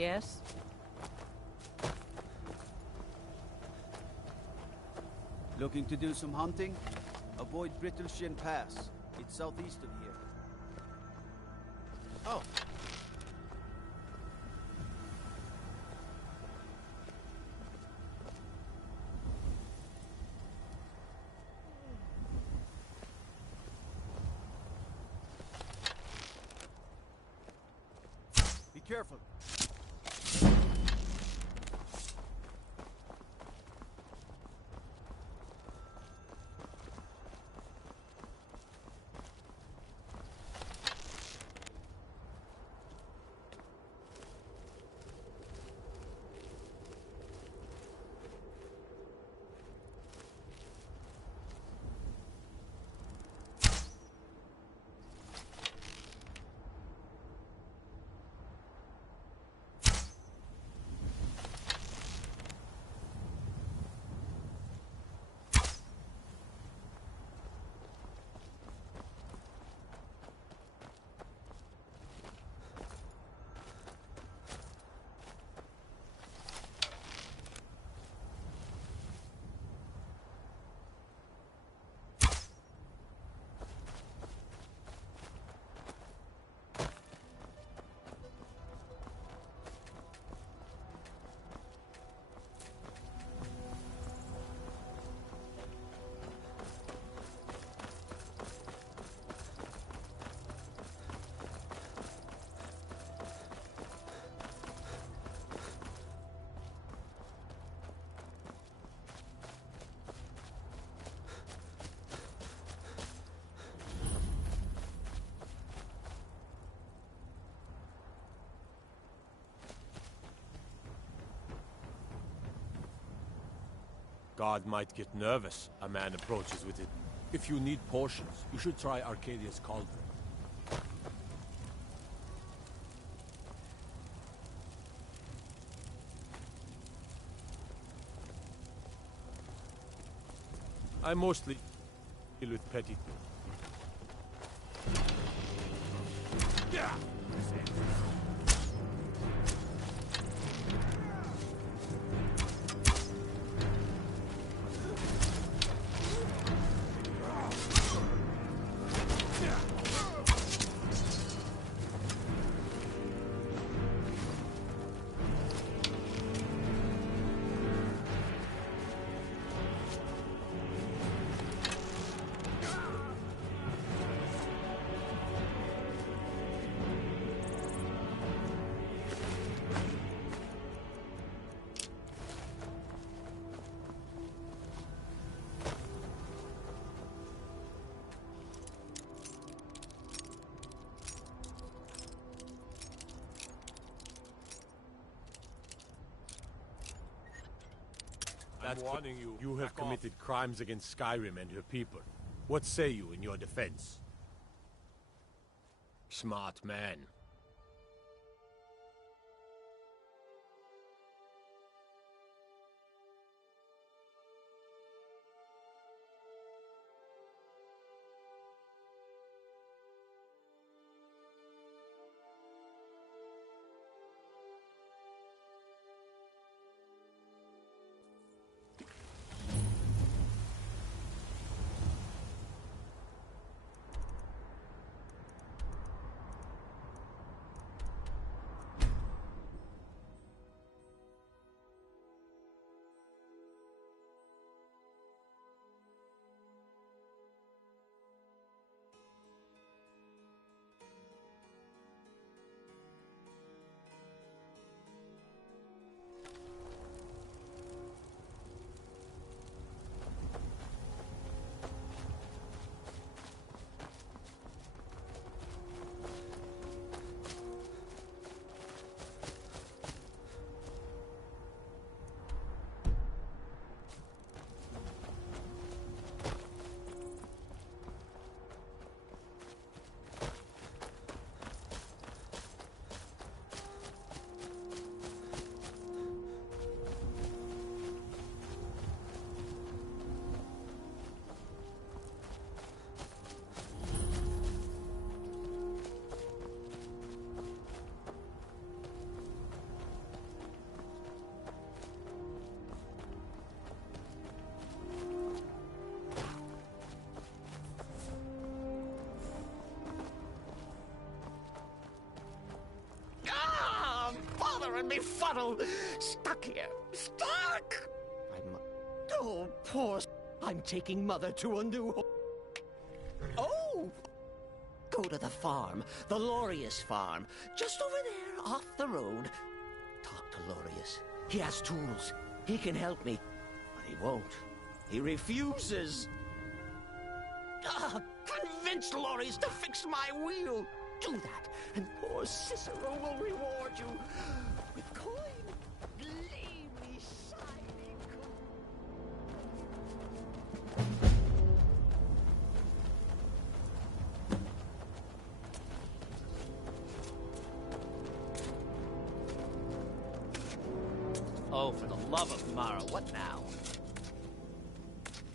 Yes? Looking to do some hunting? Avoid Brittleshin Pass. It's southeast of here. Oh. Be careful. God might get nervous a man approaches with it. If you need potions, you should try Arcadia's Cauldron. I mostly deal with petty things. Yeah! I'm warning you. You have committed crimes against Skyrim and her people. What say you in your defense? Smart man. and befuddled. Stuck here. Stuck! Oh, poor... I'm taking Mother to a new home. Oh! Go to the farm. The Lorius farm. Just over there, off the road. Talk to Lorius. He has tools. He can help me. But he won't. He refuses. Convince Lorius to fix my wheel. Do that, and poor Cicero will reward you with coin. Gleamy, shining coin. Oh, for the love of Mara, what now?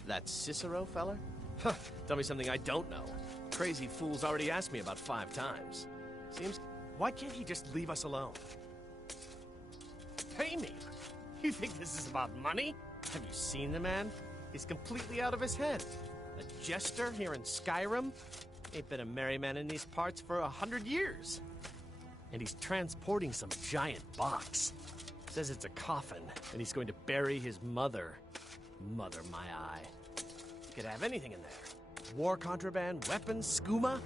That Cicero feller? Huh, tell me something I don't know. Crazy fool's already asked me about 5 times. Seems... Why can't he just leave us alone? Pay me? You think this is about money? Have you seen the man? He's completely out of his head. A jester here in Skyrim? Ain't been a merry man in these parts for 100 years. And he's transporting some giant box. Says it's a coffin, and he's going to bury his mother. Mother, my eye. You could have anything in there. War contraband, weapons, skooma.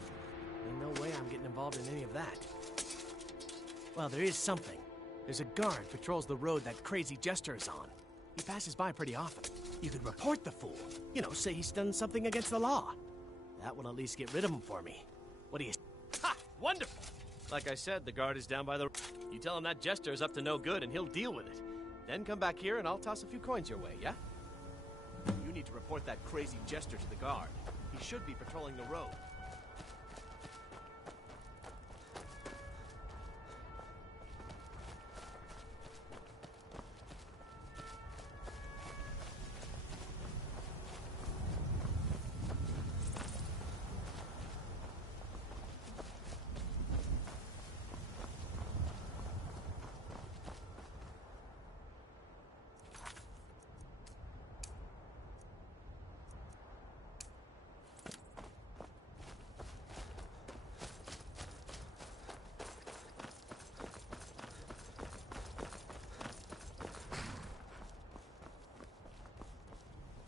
Ain't no way I'm getting involved in any of that. Well, there is something. There's a guard patrols the road that crazy jester is on. He passes by pretty often. You could report the fool. You know, say he's done something against the law. That will at least get rid of him for me. What do you... Ha! Wonderful! Like I said, the guard is down by the... You tell him that jester is up to no good and he'll deal with it. Then come back here and I'll toss a few coins your way, yeah? You need to report that crazy jester to the guard. He should be patrolling the road.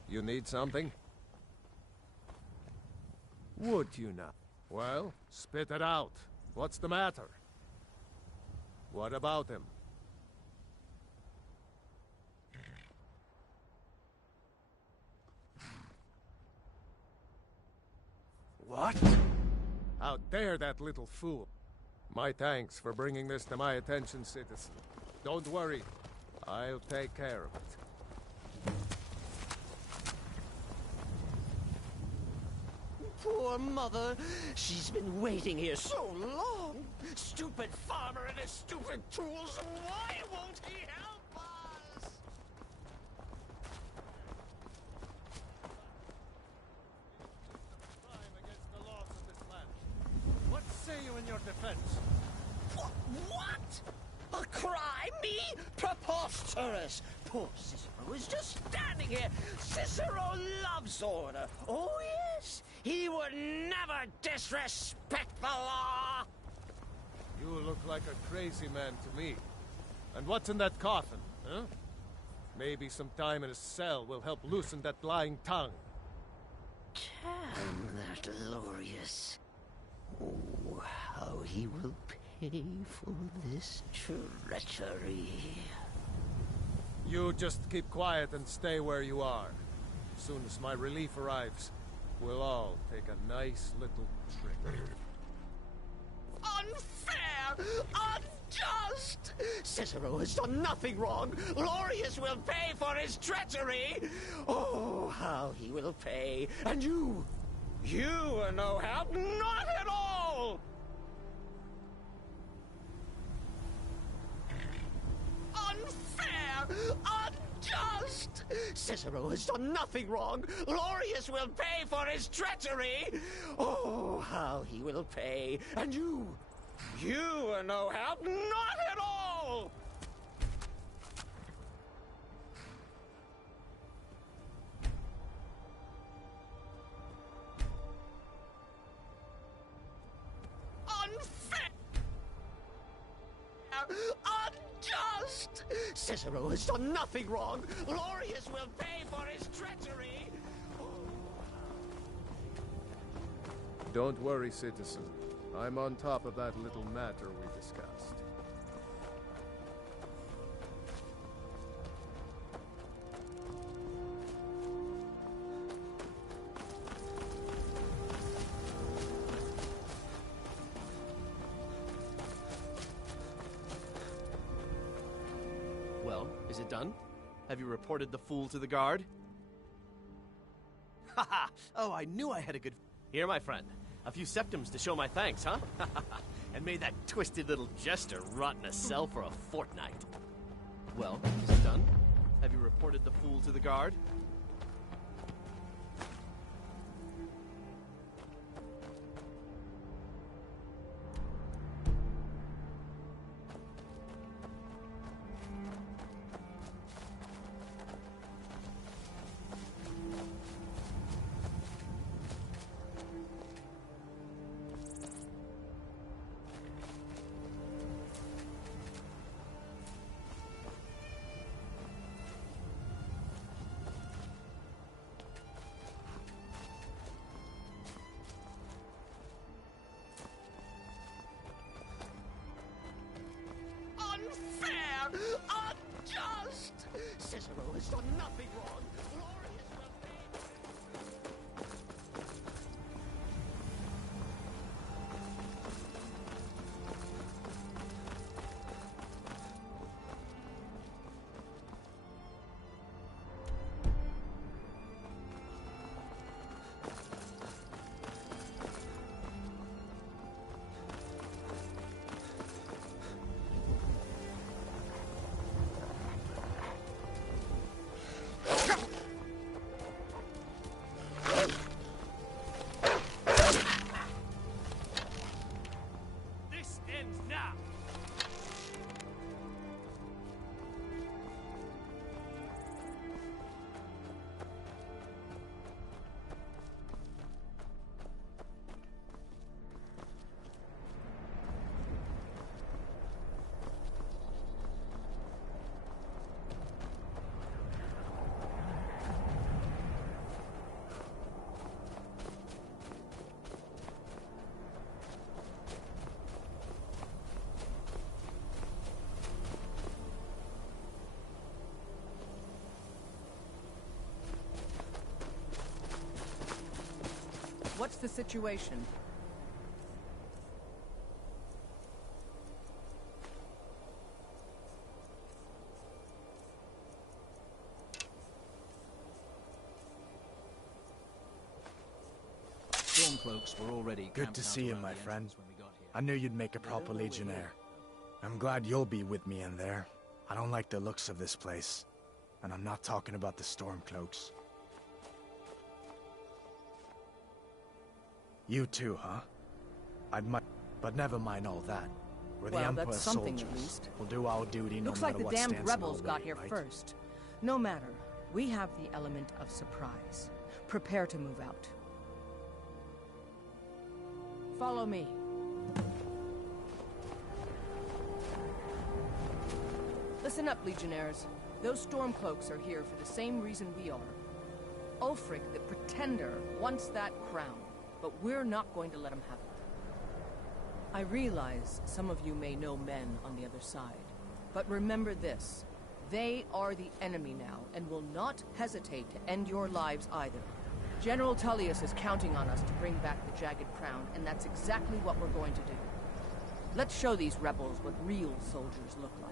You need something? Would you not? Well, spit it out. What's the matter? What about him? What? How dare that little fool? My thanks for bringing this to my attention, citizen. Don't worry. I'll take care of it. Poor Mother. She's been waiting here so long. Stupid farmer and his stupid tools. Why won't he help us? Crime against the laws of this land. What say you in your defense? What? A crime? Me? Preposterous. Poor Cicero is just standing here. Cicero loves order. Oh, yes. He would never disrespect the law. You look like a crazy man to me. And what's in that coffin, huh? Maybe some time in a cell will help loosen that lying tongue. Damn that Lorius. Oh, how he will pay for this treachery. You just keep quiet and stay where you are. As soon as my relief arrives, we'll all take a nice little trip. Unfair! Unjust! Cicero has done nothing wrong. Lorius will pay for his treachery. Oh, how he will pay. And you are no help. Not at all! Unfair! Unjust! Cicero has done nothing wrong. Lorius will pay for his treachery. Oh, how he will pay. And you are no help. Not at all! Unfair! Unjust! Cicero has done nothing wrong. Glorious will pay for his treachery. Don't worry, citizen. I'm on top of that little matter we discussed. Well, is it done? Have you reported the fool to the guard? Haha! Oh, I knew I had a good... Here, my friend. A few septims to show my thanks, huh? And may that twisted little jester rot in a cell for a fortnight. Well, is it done? Have you reported the fool to the guard? Unfair! Unjust! Cicero has done nothing wrong. Glorious will pay. This ends now! What's the situation? Stormcloaks were already Good to see you, my friend. I knew you'd make a proper Legionnaire. I'm glad you'll be with me in there. I don't like the looks of this place. And I'm not talking about the Stormcloaks. You too, huh? But never mind all that. We're the Well, Emperor's that's something soldiers. at least. We'll do our duty no Looks matter like the what damned stands in rebels our got way, here right? first. No matter. We have the element of surprise. Prepare to move out. Follow me. Listen up, Legionnaires. Those Stormcloaks are here for the same reason we are. Ulfric, the Pretender, wants that crown, but we're not going to let him have it. I realize some of you may know men on the other side, but remember this. They are the enemy now, and will not hesitate to end your lives either. General Tullius is counting on us to bring back the Jagged Crown, and that's exactly what we're going to do. Let's show these rebels what real soldiers look like.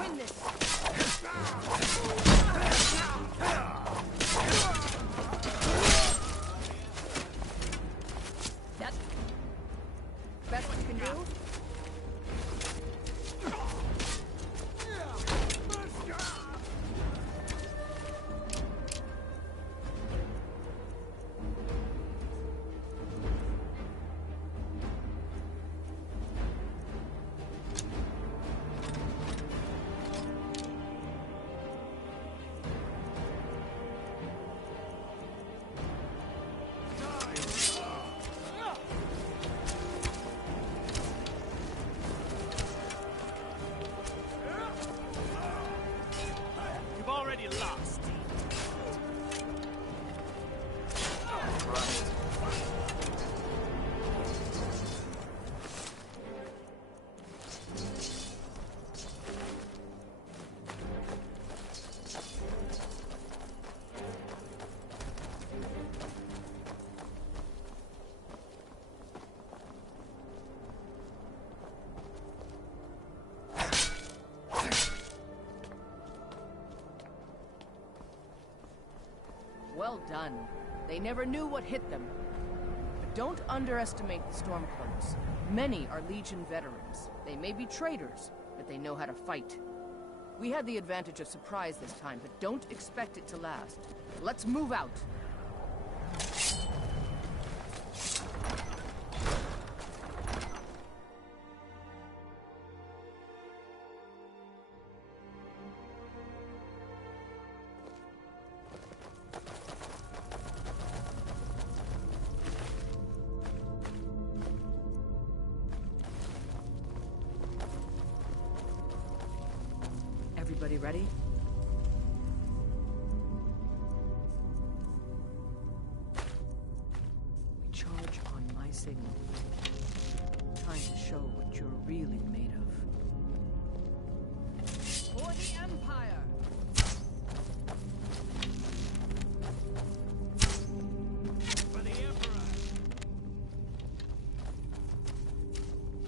Win this! Well done. They never knew what hit them. But don't underestimate the Stormcloaks. Many are Legion veterans. They may be traitors, but they know how to fight. We had the advantage of surprise this time, but don't expect it to last. Let's move out. Everybody ready? We charge on my signal. Time to show what you're really made of. For the Empire! For the Emperor!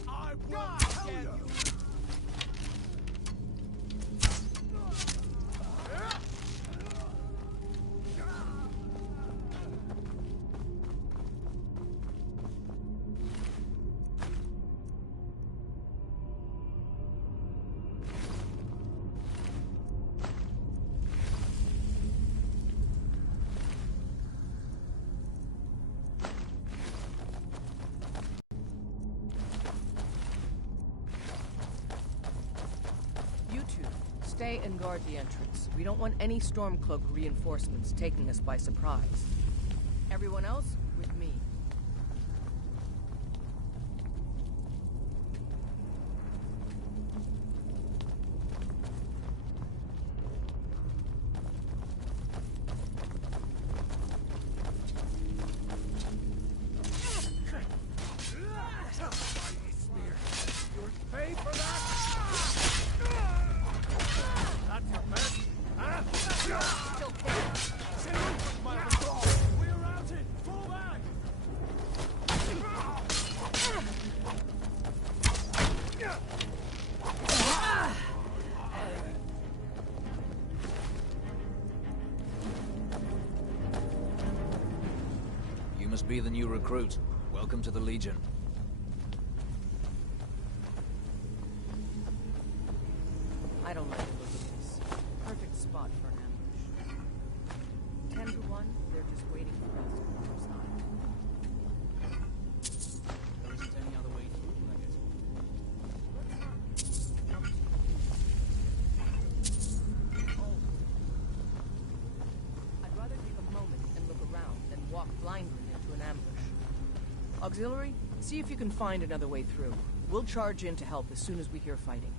I will tell you! Stay and guard the entrance. We don't want any Stormcloak reinforcements taking us by surprise. Everyone else, with me. You must be the new recruit. Welcome to the Legion. I don't like the look of this. Perfect spot for an ambush. 10 to 1, they're just waiting for us to move aside. There isn't any other way through, I guess. I'd rather take a moment and look around than walk blindly into an ambush. Auxiliary, see if you can find another way through. We'll charge in to help as soon as we hear fighting.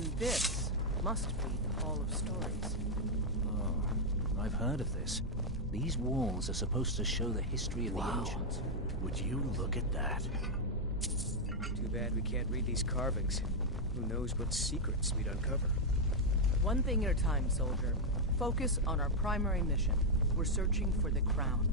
And this must be the Hall of Stories. Oh, I've heard of this. These walls are supposed to show the history of the ancients. Would you look at that? Too bad we can't read these carvings. Who knows what secrets we'd uncover. One thing at a time, soldier. Focus on our primary mission. We're searching for the crown.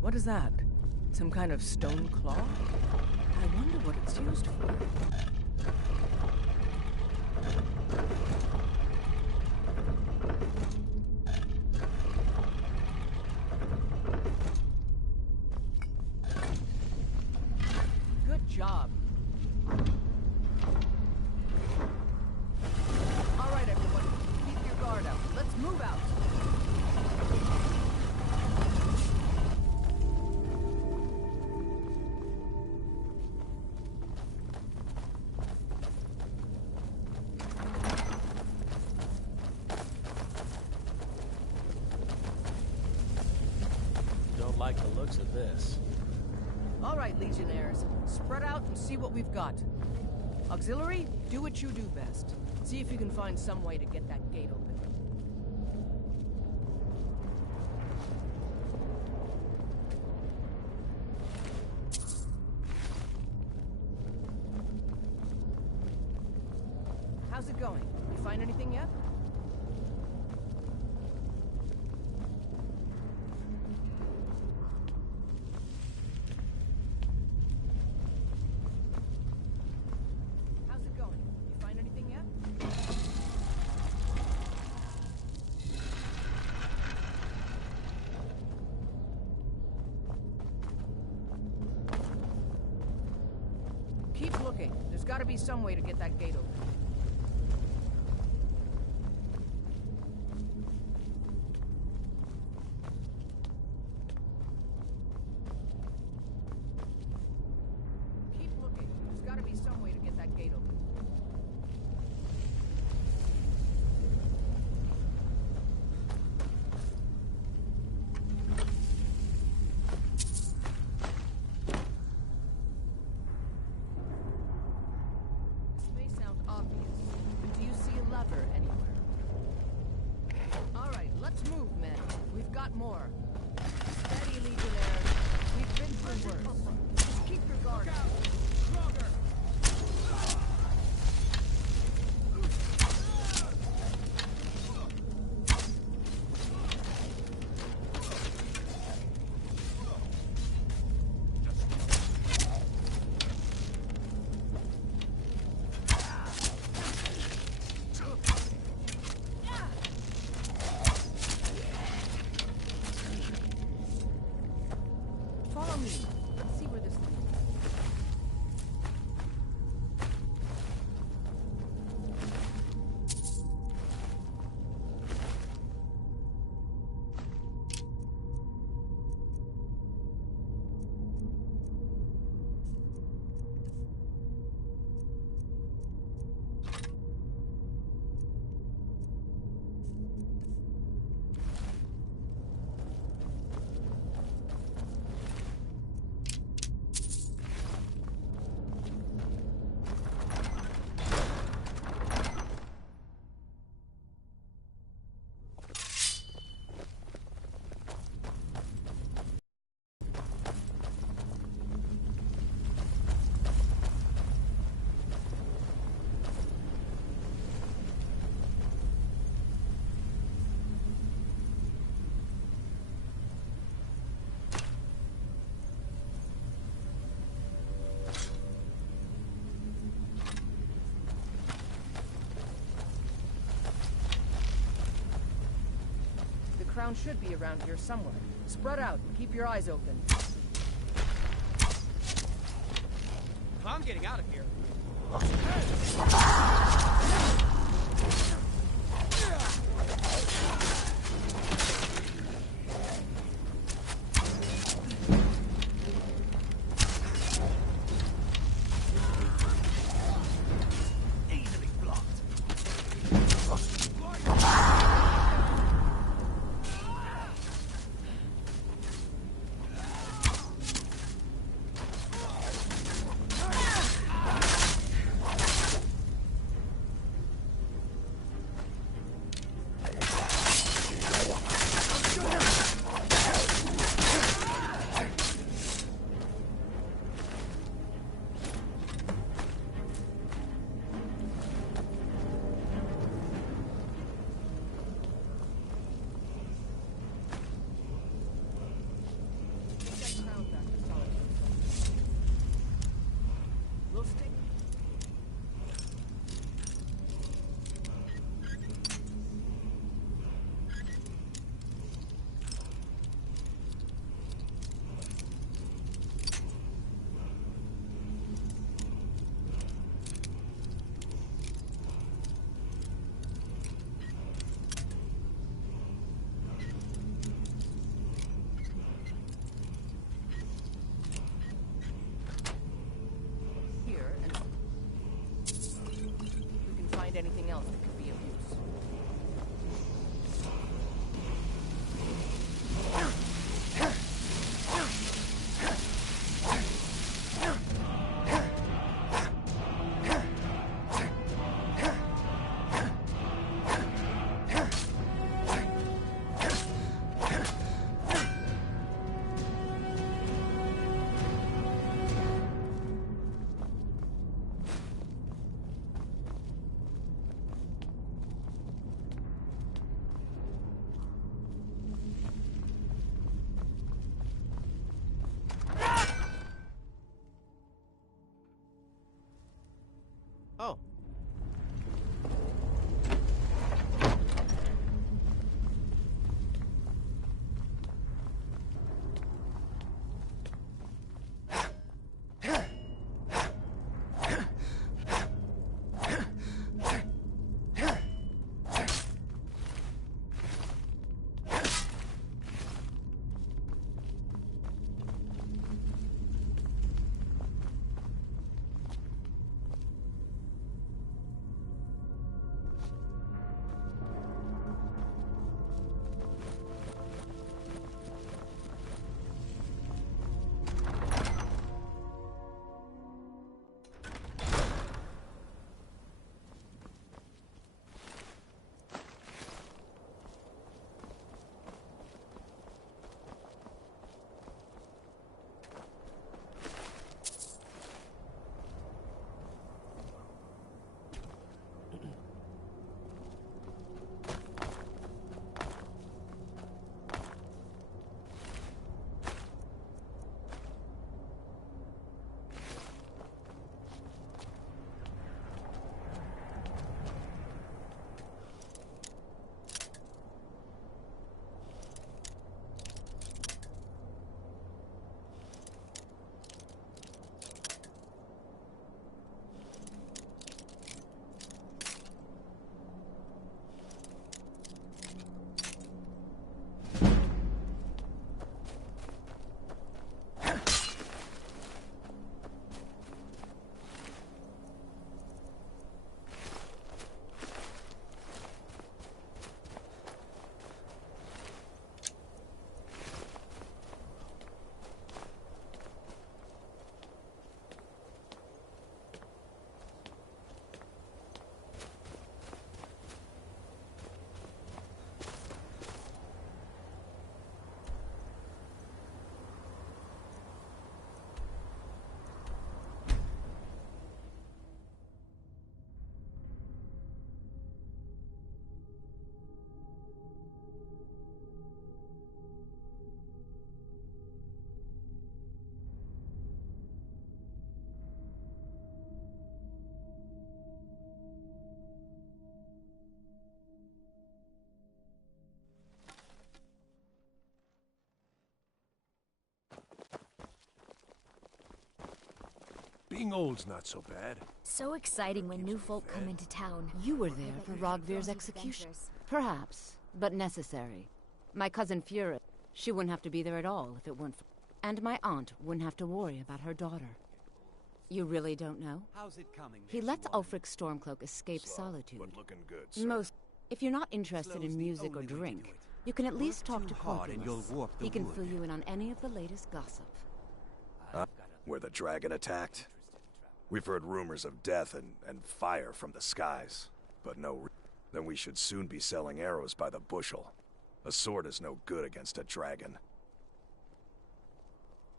What is that? Some kind of stone claw? I wonder what it's used for. Good job. All right, everyone. Keep your guard up. Let's move out. Don't like the looks of this. All right, Legionnaires. Spread out and see what we've got. Auxiliary, do what you do best. See if you can find some way to get that gate open. How's it going? You find anything yet? How's it going? You find anything yet? Keep looking. There's got to be some way to get that gate open. Keep looking. There's got to be some way to get that gate open. This may sound obvious, but do you see a lever anywhere? All right, let's move, men. We've got more. Steady, Legionnaires. We've been through worse. Just keep your guard up. Follow me. Let's see where this leads. The crown should be around here somewhere. Spread out and keep your eyes open. I'm getting out of here. Easily blocked. Oh. Being old's not so bad. So exciting when new folk come into town. You were there for Rogvir's execution. Perhaps, but necessary. My cousin Fura, she wouldn't have to be there at all if it weren't for... And my aunt wouldn't have to worry about her daughter. You really don't know? How's it coming? He lets Ulfric's Stormcloak escape solitude. But looking good, sir. Most... If you're not interested in music or drink, you can at least talk to Corpulus. He can fill you in on any of the latest gossip. Where the dragon attacked? We've heard rumors of death and fire from the skies, but then we should soon be selling arrows by the bushel. A sword is no good against a dragon.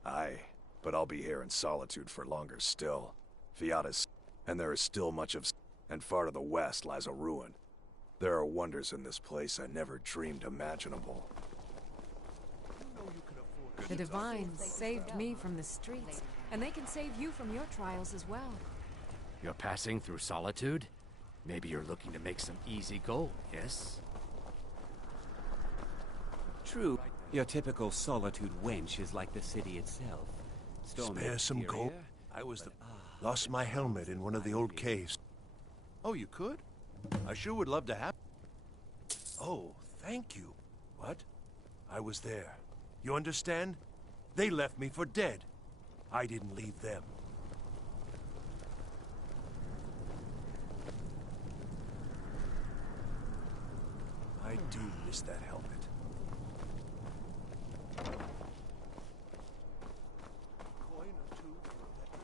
Aye, but I'll be here in solitude for longer still. Fiata's, and there is still much of, and far to the west lies a ruin. There are wonders in this place I never dreamed imaginable. The Divines saved me from the streets, and they can save you from your trials as well. You're passing through solitude? Maybe you're looking to make some easy gold, yes? True. Your typical solitude wench is like the city itself. Spare some gold? I was lost my helmet in one of the old caves. Oh, you could? I sure would love to have... Oh, thank you. What? I was there. You understand? They left me for dead. I didn't leave them. I do miss that helmet. Coin or two for a veteran.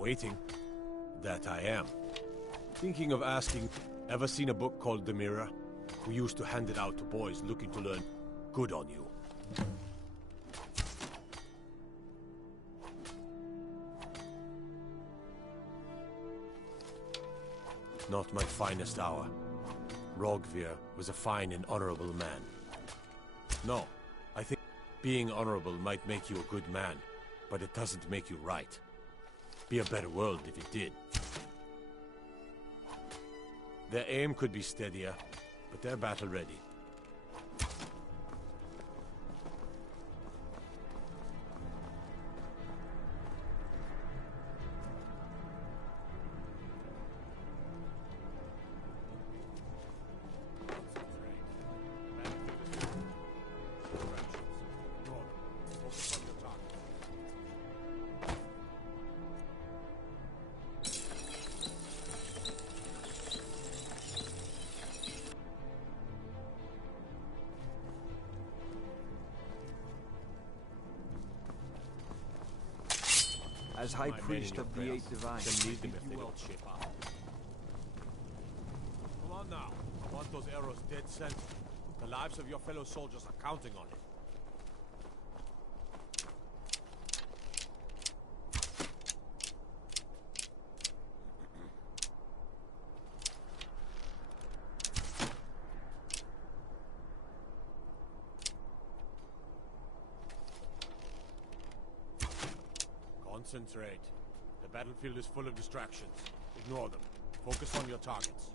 waiting. That I am. Thinking of asking, ever seen a book called The Mirror? We used to hand it out to boys looking to learn good on you. Not my finest hour. Rogvir was a fine and honorable man. No, I think being honorable might make you a good man, but it doesn't make you right. Be a better world if it did. Their aim could be steadier, but they're battle ready. As High Priest of the Eight Divines, They'll need them if they don't shape up. Come on now. I want those arrows dead center. The lives of your fellow soldiers are counting on it. Concentrate. The battlefield is full of distractions. Ignore them. Focus on your targets.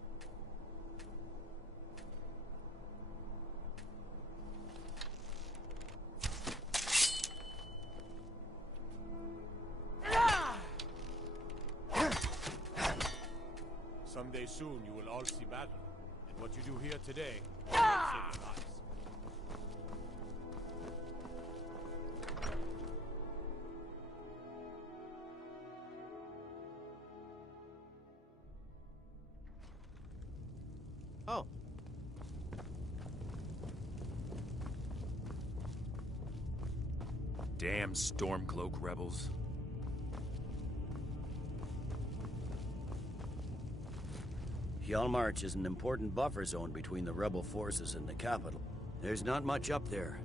Someday soon you will all see battle. And what you do here today will save your lives. Oh. Damn Stormcloak rebels. Hjalmarch is an important buffer zone between the rebel forces and the capital. There's not much up there,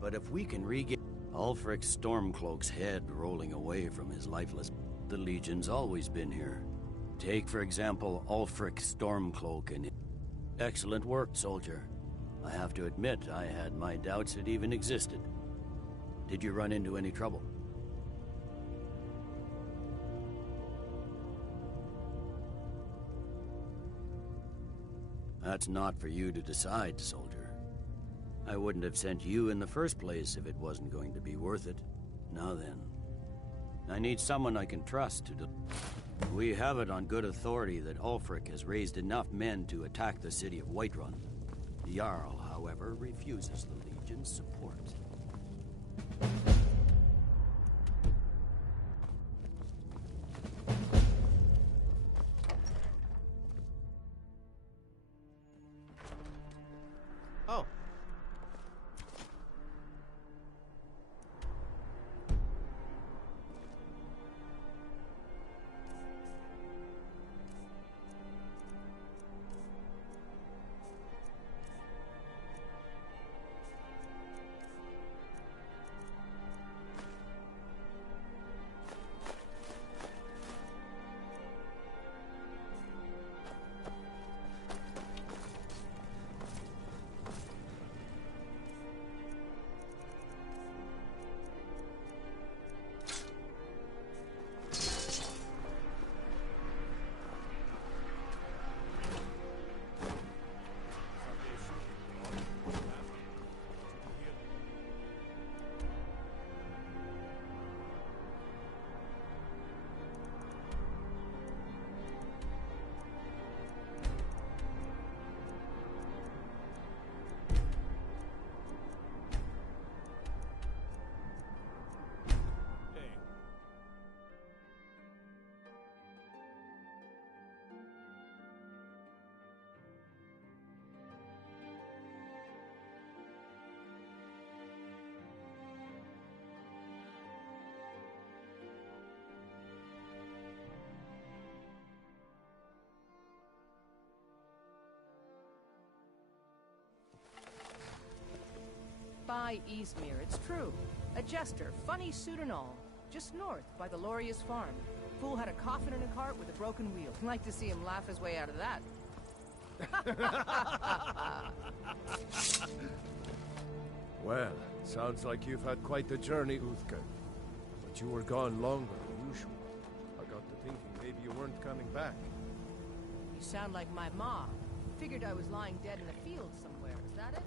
but if we can regain Ulfric's Stormcloak's head rolling away from his lifeless, the Legion's always been here. Take, for example, Ulfric Stormcloak and... Excellent work, soldier. I have to admit, I had my doubts it even existed. Did you run into any trouble? That's not for you to decide, soldier. I wouldn't have sent you in the first place if it wasn't going to be worth it. Now then, I need someone I can trust to do... We have it on good authority that Ulfric has raised enough men to attack the city of Whiterun. The Jarl, however, refuses the Legion's support. Oh. Guy Easmere, it's true. A jester, funny suit and all. Just north, by the Loria's farm. Fool had a coffin in a cart with a broken wheel. Like to see him laugh his way out of that. Well, sounds like you've had quite the journey, Uthka. But you were gone longer than usual. I got to thinking maybe you weren't coming back. You sound like my ma. Figured I was lying dead in a field somewhere. Is that it?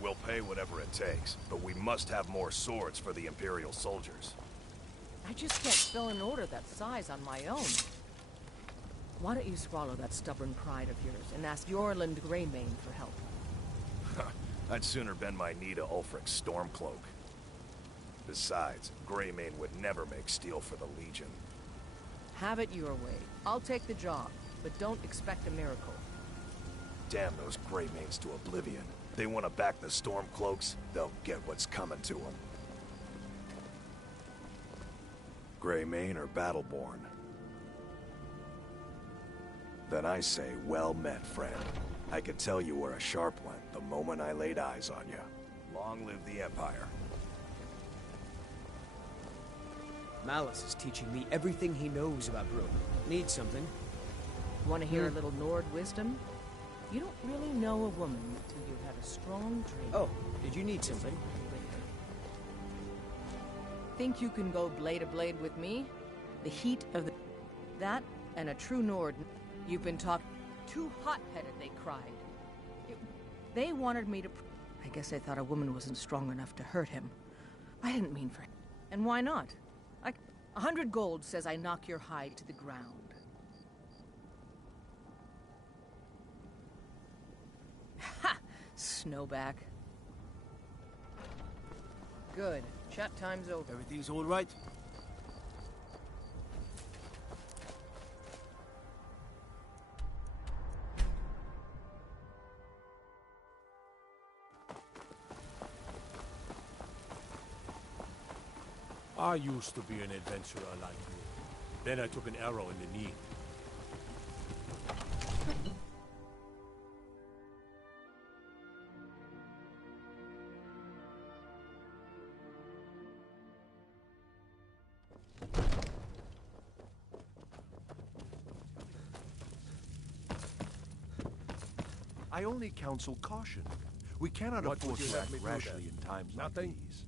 We'll pay whatever it takes, but we must have more swords for the Imperial soldiers. I just can't fill an order that size on my own. Why don't you swallow that stubborn pride of yours and ask Yorland Greymane for help? I'd sooner bend my knee to Ulfric's Stormcloak. Besides, Greymane would never make steel for the Legion. Have it your way. I'll take the job, but don't expect a miracle. Damn those Greymanes to oblivion. They want to back the Stormcloaks, they'll get what's coming to them. Greymane or Battleborn? Then I say, well met, friend. I could tell you were a sharp one the moment I laid eyes on you. Long live the Empire. Malice is teaching me everything he knows about Brooke. Need something? Want to hear a little Nord wisdom? You don't really know a woman until you've had a strong dream. Oh, did you need something? Think you can go blade to blade with me? The heat of the... That and a true Nord. You've been talking... Too hot-headed, they cried. They wanted me to... I guess they thought a woman wasn't strong enough to hurt him. I didn't mean for... And why not? 100 gold says I knock your hide to the ground. Ha! Snowback. Good. Chat time's over. Everything's all right? I used to be an adventurer like you. Then I took an arrow in the knee. I only counsel caution. We cannot afford to act rashly in times like these.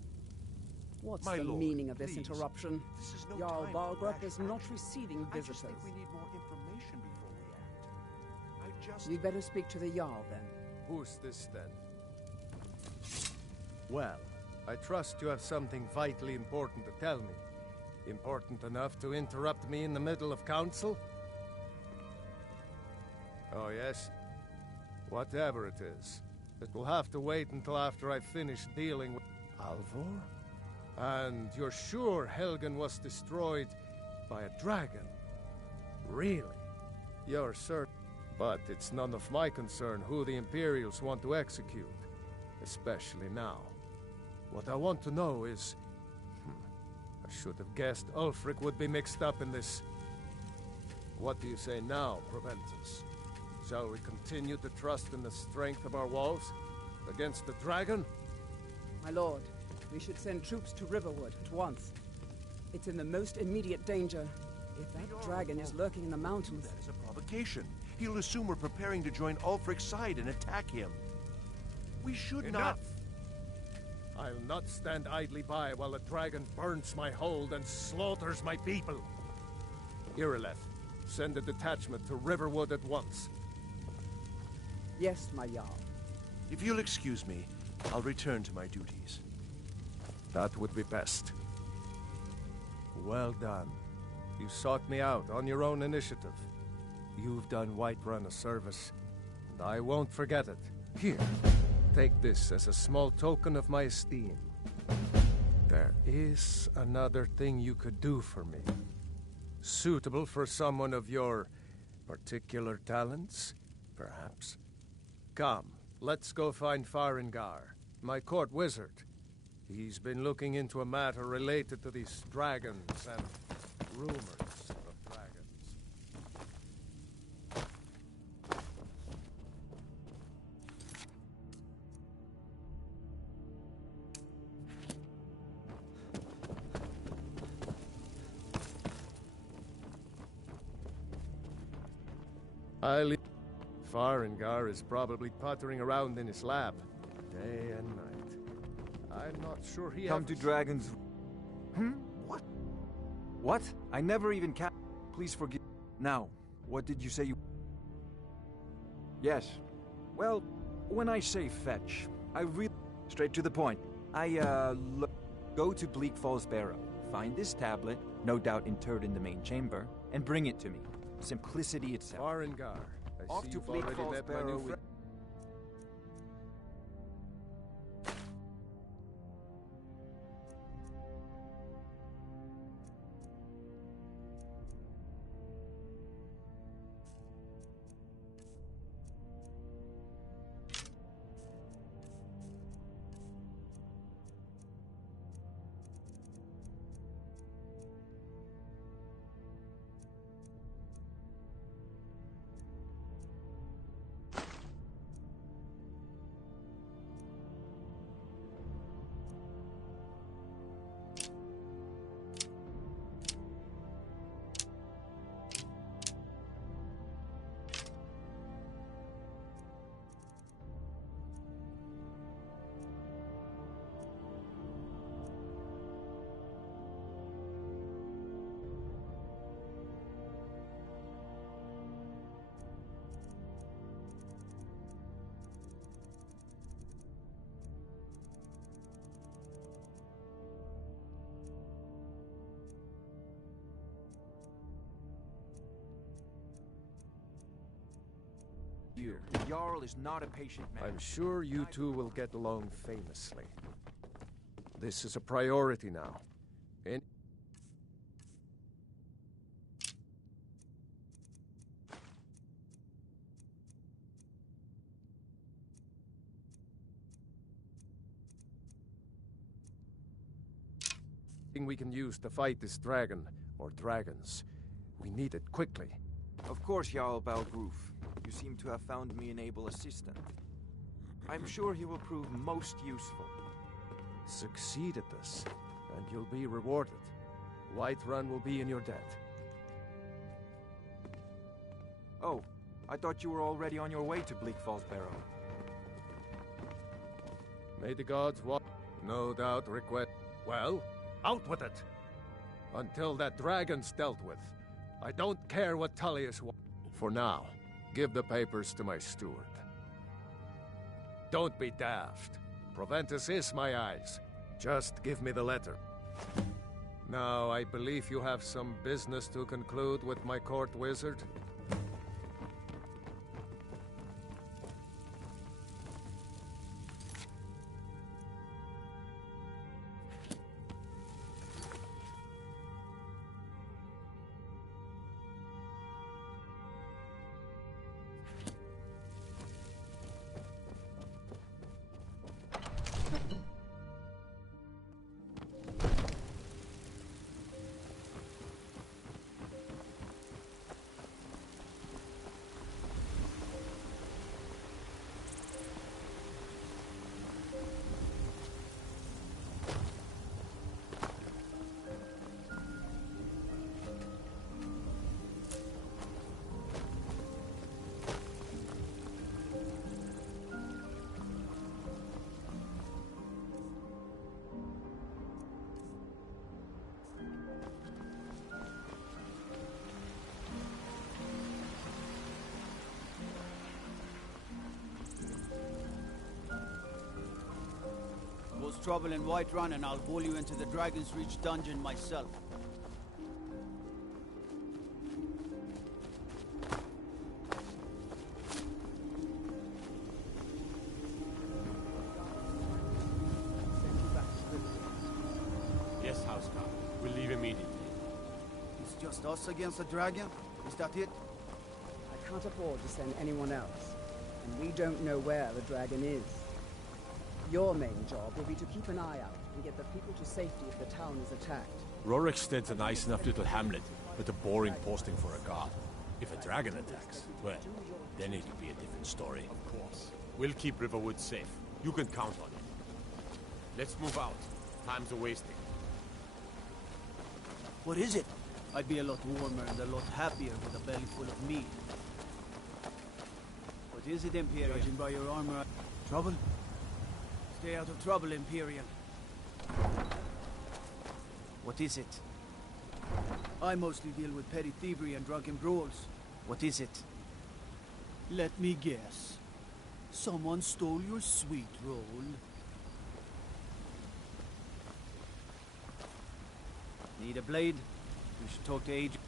What's My the lord, meaning of this please. interruption? This is no Jarl time for Balgruuf rash is not action. receiving I visitors. just think we need more information before we act. You'd better speak to the Jarl, then. Who's this, then? Well, I trust you have something vitally important to tell me. Important enough to interrupt me in the middle of council? Oh, yes? Whatever it is. It will have to wait until after I've finished dealing with... Alvor? And you're sure Helgen was destroyed by a dragon? Really? You're certain? But it's none of my concern who the Imperials want to execute. Especially now. What I want to know is... I should have guessed Ulfric would be mixed up in this. What do you say now, Proventus? Shall we continue to trust in the strength of our walls? Against the dragon? My lord, we should send troops to Riverwood at once. It's in the most immediate danger. If that dragon is lurking in the mountains... That is a provocation. He'll assume we're preparing to join Ulfric's side and attack him. We should Enough! not... I'll not stand idly by while a dragon burns my hold and slaughters my people. Irileth, send a detachment to Riverwood at once. Yes, my Jarl. If you'll excuse me, I'll return to my duties. That would be best. Well done. You sought me out on your own initiative. You've done Whiterun a service, and I won't forget it. Here, take this as a small token of my esteem. There is another thing you could do for me. Suitable for someone of your particular talents, perhaps. Come, let's go find Farengar, my court wizard. He's been looking into a matter related to these dragons and rumors of dragons. Farengar is probably puttering around in his lab, day and night. I'm not sure he Come to Dragon's... What? What? I never even Please forgive... Now, what did you say you... Yes. Well, when I say fetch, I really... Straight to the point. Go to Bleak Falls Barrow, find this tablet, no doubt interred in the main chamber, and bring it to me. Simplicity itself. Farengar, I Off see to you've Bleak already Falls met my Barrow new with... friend. The Jarl is not a patient man. I'm sure you two will get along famously. This is a priority now. Anything we can use to fight this dragon, or dragons. We need it quickly. Of course, Jarl Balgroof. You seem to have found me an able assistant. I'm sure he will prove most useful. Succeed at this, and you'll be rewarded. Whiterun will be in your debt. Oh, I thought you were already on your way to Bleak Falls Barrow. May the gods watch. No doubt request. Well, out with it! Until that dragon's dealt with. I don't care what Tullius wants. For now, give the papers to my steward. Don't be daft. Proventus is my eyes. Just give me the letter. Now, I believe you have some business to conclude with my court wizard. trouble in Whiterun and I'll pull you into the Dragon's Reach dungeon myself. Yes, Housecarl. We'll leave immediately. It's just us against the dragon? Is that it? I can't afford to send anyone else, and we don't know where the dragon is. Your main job will be to keep an eye out and get the people to safety if the town is attacked. Rorikstead's a nice enough little hamlet, but a boring posting for a guard. If a dragon attacks, well, then it'll be a different story. Of course. We'll keep Riverwood safe. You can count on it. Let's move out. Time's a-wasting. What is it? I'd be a lot warmer and a lot happier with a belly full of meat. What is it, Imperial? Judging by your armor... Trouble? Stay out of trouble, Imperial. What is it? I mostly deal with petty thievery and drunken brawls. What is it? Let me guess. Someone stole your sweet roll. Need a blade? We should talk to Agent.